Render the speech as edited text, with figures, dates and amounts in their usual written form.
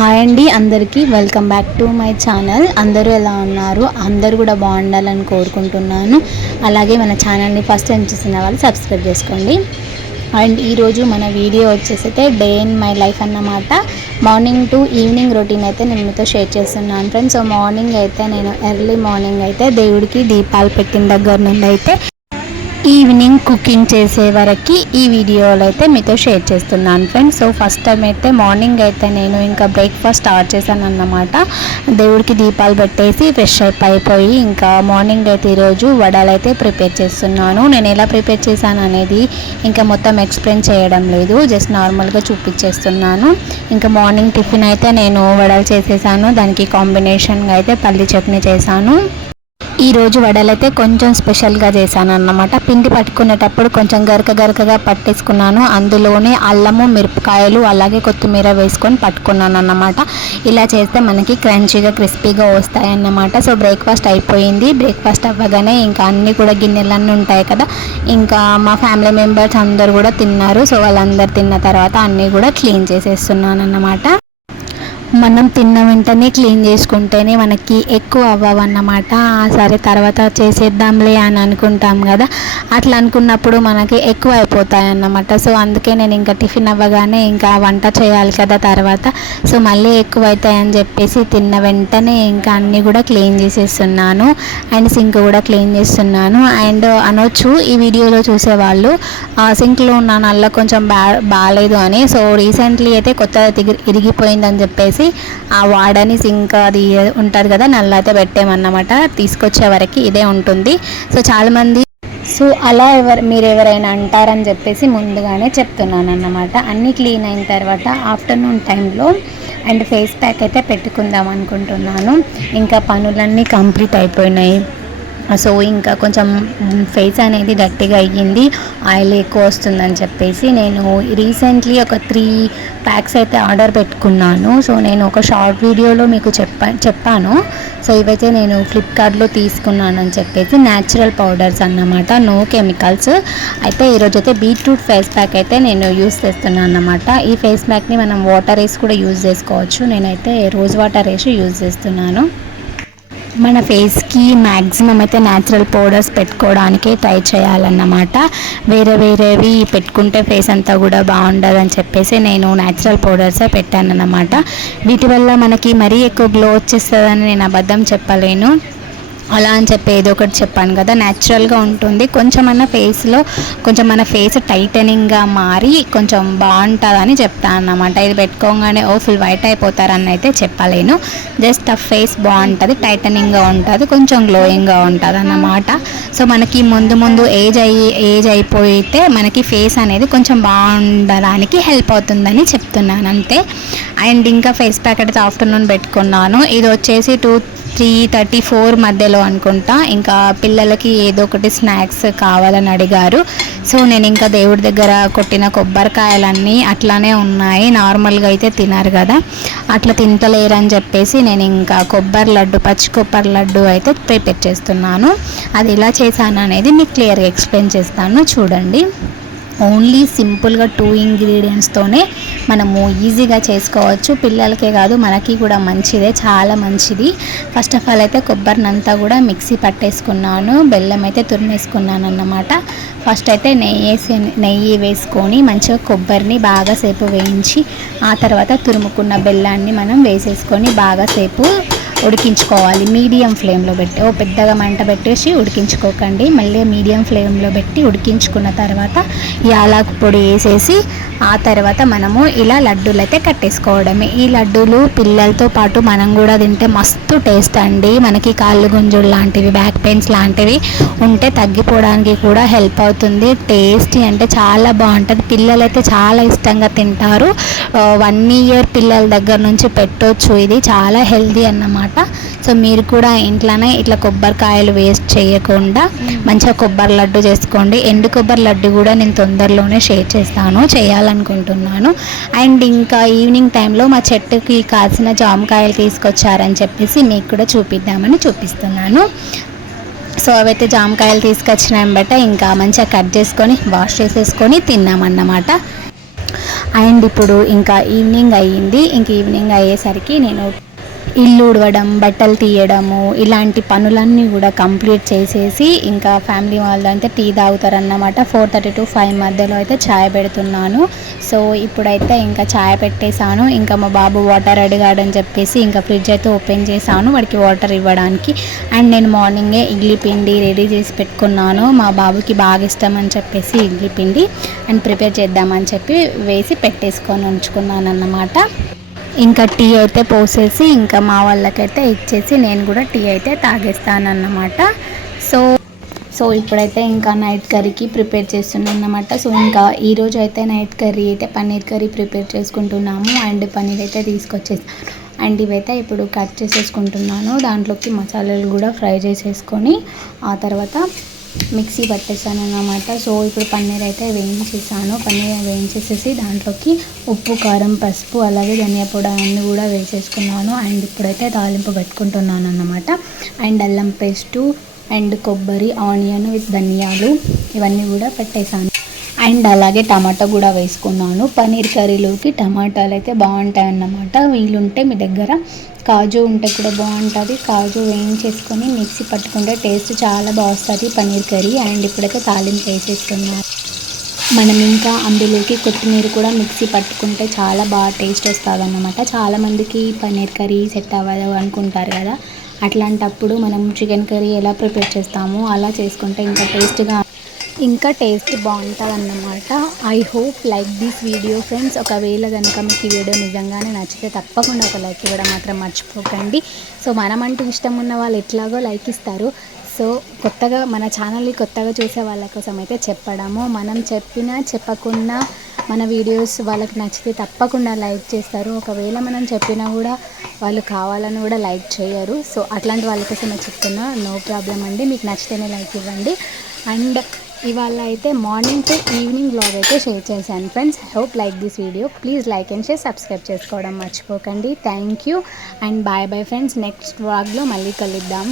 Hi అండి అందరికీ welcome back to my channel. అందరూ ఎలా ఉన్నారు? అందరూ కూడా బాగుండాలని కోరుకుంటున్నాను. అలాగే మన ఛానల్ని ఫస్ట్ టైం చూసిన వాళ్ళు సబ్స్క్రైబ్ చేసుకోండి. అండ్ ఈరోజు మన వీడియో వచ్చేసైతే డే ఇన్ మై లైఫ్ అన్నమాట. మార్నింగ్ టు ఈవినింగ్ రొటీన్ అయితే నేను మీతో షేర్ చేస్తున్నాను ఫ్రెండ్స్. సో మార్నింగ్ అయితే నేను ఎర్లీ మార్నింగ్ అయితే దేవుడికి దీపాలు పెట్టిన దగ్గర నుండి అయితే ఈవినింగ్ కుకింగ్ చేసే వరకు ఈ వీడియోలో అయితే మీతో షేర్ చేస్తున్నాను ఫ్రెండ్స్. సో ఫస్ట్ టైం అయితే మార్నింగ్ అయితే నేను ఇంకా బ్రేక్ఫాస్ట్ స్టార్ట్ చేశాను అన్నమాట. దేవుడికి దీపాలు పెట్టేసి ఫ్రెష్ అయిపోయి ఇంకా మార్నింగ్ అయితే ఈరోజు వడలు అయితే ప్రిపేర్ చేస్తున్నాను. నేను ఎలా ప్రిపేర్ చేశాను అనేది ఇంకా మొత్తం ఎక్స్ప్లెయిన్ చేయడం లేదు, జస్ట్ నార్మల్గా చూపించేస్తున్నాను. ఇంకా మార్నింగ్ టిఫిన్ అయితే నేను వడలు చేసేసాను. దానికి కాంబినేషన్గా అయితే పల్లి చట్నీ చేశాను. ఈరోజు వడలు అయితే కొంచెం స్పెషల్గా చేశాను అన్నమాట. పిండి పట్టుకునేటప్పుడు కొంచెం గరకగా పట్టేసుకున్నాను. అందులోనే అల్లము, మిరపకాయలు అలాగే కొత్తిమీర వేసుకొని పట్టుకున్నాను అన్నమాట. ఇలా చేస్తే మనకి క్రంచీగా క్రిస్పీగా వస్తాయి అన్నమాట. సో బ్రేక్ఫాస్ట్ అయిపోయింది. బ్రేక్ఫాస్ట్ అవ్వగానే ఇంకా అన్నీ కూడా గిన్నెలన్నీ ఉంటాయి కదా, ఇంకా మా ఫ్యామిలీ మెంబర్స్ అందరు కూడా తిన్నారు. సో వాళ్ళందరు తిన్న తర్వాత అన్నీ కూడా క్లీన్ చేసేస్తున్నాను అన్నమాట. మనం తిన్న వెంటనే క్లీన్ చేసుకుంటేనే మనకి ఎక్కువ అవ్వవన్నమాట. సరే తర్వాత చేసేద్దాంలే అని అనుకుంటాం కదా, అట్లా అనుకున్నప్పుడు మనకి ఎక్కువ అయిపోతాయి అన్నమాట. సో అందుకే నేను ఇంకా టిఫిన్ అవ్వగానే ఇంకా వంట చేయాలి కదా తర్వాత, సో మళ్ళీ ఎక్కువ అవుతాయని చెప్పేసి తిన్న వెంటనే ఇంకా అన్నీ కూడా క్లీన్ చేసేస్తున్నాను. అండ్ సింక్ కూడా క్లీన్ చేస్తున్నాను. అండ్ అనొచ్చు ఈ వీడియోలో చూసేవాళ్ళు సింక్లో ఉన్న నల్ల కొంచెం బాగాలేదు అని. సో రీసెంట్లీ అయితే కొత్తగా ఇరిగిపోయిందని చెప్పేసి ఆ వాడని సింక్ అది ఉంటుంది కదా, నల్ల అయితే పెట్టామన్నమాట. తీసుకొచ్చే వరకు ఇదే ఉంటుంది. సో చాలామంది అలా మీరు ఎవరైనా అంటారని చెప్పేసి ముందుగానే చెప్తున్నాను అన్నమాట. అన్నీ క్లీన్ అయిన తర్వాత ఆఫ్టర్నూన్ టైంలో అండ్ ఫేస్ ప్యాక్ అయితే పెట్టుకుందాం అనుకుంటున్నాను. ఇంకా పనులన్నీ కంప్లీట్ అయిపోయినాయి. సో ఇంకా కొంచెం ఫేస్ అనేది గట్టిగా అయ్యింది, ఆయిల్ ఎక్కువ వస్తుందని చెప్పేసి నేను రీసెంట్లీ ఒక 3 ప్యాక్స్ అయితే ఆర్డర్ పెట్టుకున్నాను. సో నేను ఒక షార్ట్ వీడియోలో మీకు చెప్పాను. సో ఇవైతే నేను ఫ్లిప్కార్ట్లో తీసుకున్నాను అని చెప్పేసి న్యాచురల్ పౌడర్స్ అన్నమాట, నో కెమికల్స్. అయితే ఈరోజు అయితే బీట్రూట్ ఫేస్ ప్యాక్ అయితే నేను యూస్ చేస్తున్నాను అన్నమాట. ఈ ఫేస్ ప్యాక్ని మనం వాటర్ వేసి కూడా యూజ్ చేసుకోవచ్చు. నేనైతే రోజ్ వాటర్ వేసి యూజ్ చేస్తున్నాను. మన ఫేస్కి మ్యాక్సిమం అయితే న్యాచురల్ పౌడర్స్ పెట్టుకోవడానికే ట్రై చేయాలన్నమాట. వేరేవి పెట్టుకుంటే ఫేస్ అంతా కూడా బాగుండదని చెప్పేసి నేను న్యాచురల్ పౌడర్సే పెట్టానన్నమాట. వీటి వల్ల మనకి మరీ ఎక్కువ గ్లో వచ్చేస్తుందని నేను అబద్ధం చెప్పలేను. అలా అని చెప్పి ఏదో ఒకటి చెప్పాను కదా, న్యాచురల్గా ఉంటుంది. కొంచెమన్నా ఫేస్లో కొంచెం మన ఫేస్ టైటనింగ్గా మారి కొంచెం బాగుంటుందని చెప్తాను అన్నమాట. ఇది పెట్టుకోగానే ఫుల్ వైట్ అయిపోతారని అయితే చెప్పలేను. జస్ట్ ఆ ఫేస్ బాగుంటుంది, టైటనింగ్గా ఉంటుంది, కొంచెం గ్లోయింగ్గా ఉంటుంది అన్నమాట. సో మనకి ముందు ఏజ్ అయిపోతే మనకి ఫేస్ అనేది కొంచెం బాగుండడానికి హెల్ప్ అవుతుందని చెప్తున్నాను అంతే. అండ్ ఇంకా ఫేస్ ప్యాక్ అయితే ఆఫ్టర్నూన్ పెట్టుకున్నాను. ఇది వచ్చేసి 3:34 మధ్యలో అనుకుంటా. ఇంకా పిల్లలకి ఏదో ఒకటి స్నాక్స్ కావాలని అడిగారు. సో నేను ఇంకా దేవుడి దగ్గర కొట్టిన కొబ్బరికాయలన్నీ అట్లానే ఉన్నాయి. నార్మల్గా అయితే తినరు కదా, అట్లా తింటలేరని చెప్పేసి నేను ఇంకా పచ్చి కొబ్బరి లడ్డు అయితే ప్రిపేర్ చేస్తున్నాను. అది ఎలా చేశాను అనేది మీకు క్లియర్గా ఎక్స్ప్లెయిన్ చేస్తాను, చూడండి. ఓన్లీ సింపుల్గా 2 ఇంగ్రీడియంట్స్తోనే మనము ఈజీగా చేసుకోవచ్చు. పిల్లలకే కాదు మనకి కూడా మంచిదే, చాలా మంచిది. ఫస్ట్ ఆఫ్ ఆల్ అయితే కొబ్బరినంతా కూడా మిక్సీ పట్టేసుకున్నాను, బెల్లం అయితే తురిమేసుకున్నాను అన్నమాట. ఫస్ట్ అయితే నెయ్యి వేసుకొని మంచిగా కొబ్బరిని బాగాసేపు వేయించి ఆ తర్వాత తురుముకున్న బెల్లాన్ని మనం వేసేసుకొని బాగాసేపు ఉడికించుకోవాలి. మీడియం ఫ్లేమ్లో పెట్టి, పెద్దగా మంట పెట్టేసి ఉడికించుకోకండి, మళ్ళీ మీడియం ఫ్లేమ్లో పెట్టి ఉడికించుకున్న తర్వాత యాలకుల పొడి వేసేసి ఆ తర్వాత మనము ఇలా లడ్డూలు అయితే కట్టేసుకోవడమే. ఈ లడ్డూలు పిల్లలతో పాటు మనం కూడా తింటే మస్తు టేస్ట్ అండి. మనకి కాళ్ళు గుంజులు లాంటివి, బ్యాక్ పెయిన్స్ లాంటివి ఉంటే తగ్గిపోవడానికి కూడా హెల్ప్ అవుతుంది. టేస్టీ అంటే చాలా బాగుంటుంది. పిల్లలు అయితే చాలా ఇష్టంగా తింటారు. 1 year పిల్లల దగ్గర నుంచి పెట్టవచ్చు. ఇది చాలా హెల్దీ అన్నమాట. సో మీరు కూడా ఇంట్లోనే ఇట్లా కొబ్బరికాయలు వేస్ట్ చేయకుండా మంచిగా కొబ్బరి లడ్డు చేసుకోండి. ఎండు కొబ్బరి లడ్డు కూడా నేను తొందరలోనే షేర్ చేయాలనుకుంటున్నాను. అండ్ ఇంకా ఈవినింగ్ టైంలో మా చెట్టుకి కాసిన జామకాయలు తీసుకొచ్చారని చెప్పేసి మీకు కూడా చూపిస్తున్నాను. సో అవైతే జామకాయలు తీసుకొచ్చినాం బట్ట ఇంకా మంచిగా కట్ చేసుకొని వాష్ చేసేసుకొని తిన్నామన్నమాట. అండ్ ఇప్పుడు ఇంకా ఈవినింగ్ అయ్యింది. ఇంక ఈవినింగ్ అయ్యేసరికి నేను ఇల్లు ఉడవడం, బట్టలు తీయడము ఇలాంటి పనులన్నీ కూడా కంప్లీట్ చేసేసి ఇంకా ఫ్యామిలీ వాళ్ళు అయితే టీ తాగుతారన్నమాట. 4:30 to 5 మధ్యలో అయితే ఛాయ్ పెడుతున్నాను. సో ఇప్పుడైతే ఇంకా ఛాయ్ పెట్టేశాను. ఇంకా మా బాబు వాటర్ అడిగాడని చెప్పేసి ఇంకా ఫ్రిడ్జ్ అయితే ఓపెన్ చేశాను వాడికి వాటర్ ఇవ్వడానికి. అండ్ నేను మార్నింగే ఇడ్లీ పిండి రెడీ చేసి పెట్టుకున్నాను. మా బాబుకి బాగా ఇష్టం అని చెప్పేసి ఇడ్లీ పిండి అండ్ ప్రిపేర్ చేద్దామని చెప్పి వేసి పెట్టేసుకొని ఉంచుకున్నాను అన్నమాట. ఇంకా టీ అయితే పోసేసి ఇంకా మా వాళ్ళకైతే ఇచ్చేసి నేను కూడా టీ అయితే తాగేస్తానన్నమాట. సో సో ఇప్పుడైతే ఇంకా నైట్ కర్రీకి ప్రిపేర్ చేస్తున్నాను అన్నమాట. సో ఇంకా ఈరోజు అయితే నైట్ కర్రీ అయితే పన్నీర్ కర్రీ ప్రిపేర్ చేసుకుంటున్నాము. అండ్ పన్నీర్ అయితే తీసుకొచ్చేసాను. అండ్ ఇవైతే ఇప్పుడు కట్ చేసేసుకుంటున్నాను. దాంట్లోకి మసాలాలు కూడా ఫ్రై చేసేసుకొని ఆ తర్వాత మిక్సీ పట్టేసాను అన్నమాట. సో ఇప్పుడు పన్నీర్ అయితే వేయించేసాను. పన్నీర్ వేయించేసేసి దాంట్లోకి ఉప్పు, కారం, పసుపు అలాగే ధనియా పొడి అన్నీ కూడా వేసేసుకున్నాను. అండ్ ఇప్పుడైతే తాలింపు పెట్టుకుంటున్నాను అన్నమాట. అండ్ అల్లం పేస్టు అండ్ కొబ్బరి, ఆనియన్ విత్ ధనియాలు ఇవన్నీ కూడా పెట్టేశాను. అండ్ అలాగే టమాటా కూడా వేసుకున్నాను. పన్నీర్ కర్రీలోకి టమాటాలు అయితే బాగుంటాయి అన్నమాట. వీలుంటే మీ దగ్గర కాజు ఉంటే కూడా బాగుంటుంది. కాజు వేయించేసుకొని మిక్సీ పట్టుకుంటే టేస్ట్ చాలా బాగుంటుంది పన్నీర్ కర్రీ. అండ్ ఇప్పుడైతే తాలింపు వేసేసుకున్నాను. మనం ఇంకా అందులోకి కొత్తిమీర కూడా మిక్సీ పట్టుకుంటే చాలా బాగా టేస్ట్ వస్తుంది అన్నమాట. చాలామందికి పన్నీర్ కర్రీ సెట్ అవ్వదు అనుకుంటారు కదా. అట్లాంటప్పుడు మనం చికెన్ కర్రీ ఎలా ప్రిపేర్ చేస్తామో అలా చేసుకుంటే ఇంకా టేస్ట్ బాగుంటుంది అన్నమాట. I hope like this video friends. ఒకవేళ కనుక మీకు ఈ వీడియో నిజంగానే నచ్చితే తప్పకుండా ఒక లైక్ ఇవ్వడం మాత్రం మర్చిపోకండి. సో మనమంటూ ఇష్టం ఉన్న వాళ్ళు ఎట్లాగో లైక్ ఇస్తారు. సో కొత్తగా మన ఛానల్ని కొత్తగా చూసే వాళ్ళ కోసం అయితే చెప్పడము, మనం చెప్పినా చెప్పకున్నా మన వీడియోస్ వాళ్ళకి నచ్చితే తప్పకుండా లైక్ చేస్తారు. ఒకవేళ మనం చెప్పినా కూడా వాళ్ళు కావాలని కూడా లైక్ చేయరు. సో అట్లాంటి వాళ్ళ కోసమే చెప్తున్నా. నో ప్రాబ్లం అండి, మీకు నచ్చితేనే లైక్ ఇవ్వండి. అండ్ ఇవాళ అయితే మార్నింగ్ టు ఈవినింగ్ వ్లాగ్ అయితే షేర్ చేశాను friends. Hope like this video. Please like and share, subscribe చేసుకోవడం మర్చిపోకండి. Thank you and bye bye friends. Next వ్లాగ్లో మళ్ళీ కలుద్దాం.